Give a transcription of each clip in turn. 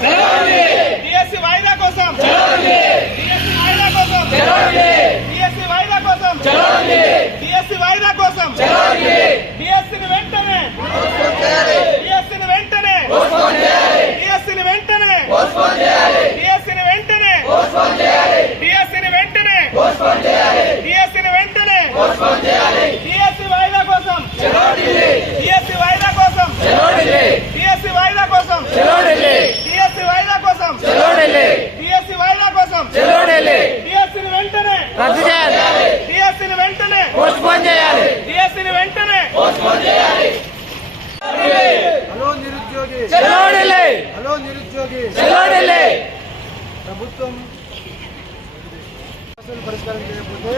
Dale. Delhi hello నిరుద్యోగి. చలో ఢిల్లీ ప్రభుత్వం సమస్యలు పరిష్కారం చేయకపోతే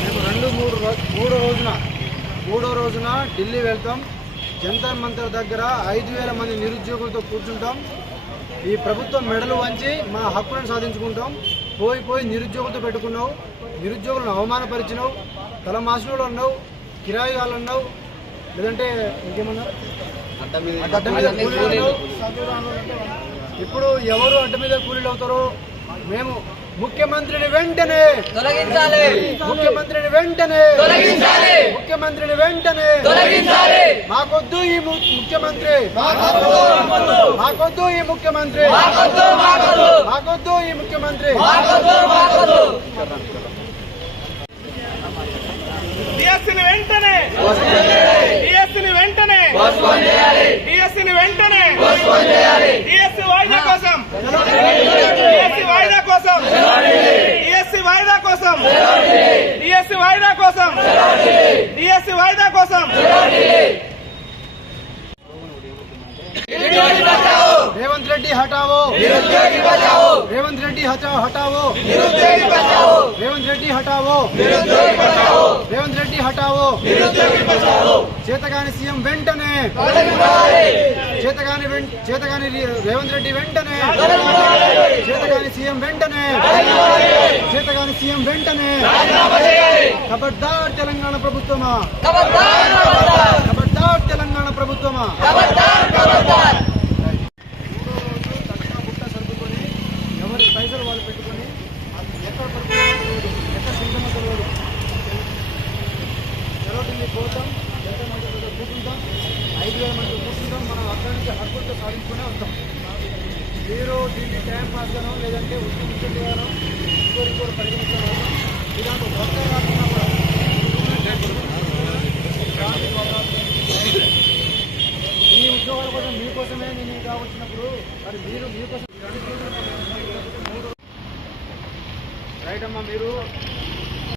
మేము రెండు మూడు మూడో రోజున మూడో రోజున ఢిల్లీ వెళ్తాం. జంతర్ మంతర్ దగ్గర ఐదు వేల మంది నిరుద్యోగులతో కూర్చుంటాం. ఈ ప్రభుత్వం మెడలు వంచి మా హక్కులను సాధించుకుంటాం. పోయి పోయి నిరుద్యోగులతో పెట్టుకున్నావు. నిరుద్యోగులను అవమానపరిచినావు. తలమాసినోళ్ళు అన్నావు కిరాయి వాళ్ళు అన్నావు లేదంటే ఇంకేమన్నా. ఇప్పుడు ఎవరు అడ్డ మీద కూలీలు అవుతారో మేము ముఖ్యమంత్రిని వెంటనే తొలగించాలి. ముఖ్యమంత్రిని వెంటనే తొలగించాలి. ముఖ్యమంత్రిని వెంటనే తొలగించాలి. మాకొద్దు ఈ ముఖ్యమంత్రి. మాకొద్దు ఈ ముఖ్యమంత్రి. మాకొద్దు ఈ ముఖ్యమంత్రి. మాకొద్దు మాకొద్దు. డిఎస్సిని వెంటనే వెంటనే డిఎస్సిని వెంటనే డిఎస్సి వాయిదా కోసం డిఎస్సి వాయిదా కోసం డిఎస్సి వాయిదా కోసం డిఎస్సి వాయిదా కోసం డిఎస్సి వాయిదా కోసం రేవంత్ రెడ్డి హటావో రేవంత్ రెడ్డి హటావో హటావో రేవంత్ రెడ్డి హటావో రేవంత్ రెడ్డి హటావో చేతగాని సీఎం వెంటనే. చేతగాని చేతగాని రేవంత్ రెడ్డి వెంటనే. చేతగాని సీఎం వెంటనే. చేతగాని సీఎం వెంటనే. ఖబర్దార్ తెలంగాణ ప్రభుత్వమా? ఖబర్దార్ తెలంగాణ మంది ఐదు వేల మంది కూర్చుంటాం మనం అక్కడి నుంచి హక్కులతో సాధించుకునే వస్తాం. మీరు దీన్ని టైం పాస్గానో లేదంటే ఉద్యోగించారో ఇంకోటి ఇంకోటి పరిగణించడం ఇలాంటి వర్గ కాకుండా కూడా ఈ ఉద్యోగాల కోసం మీకోసమే నేను కావచ్చినప్పుడు మరి మీరు మీకోసం రైట్ అమ్మా మీరు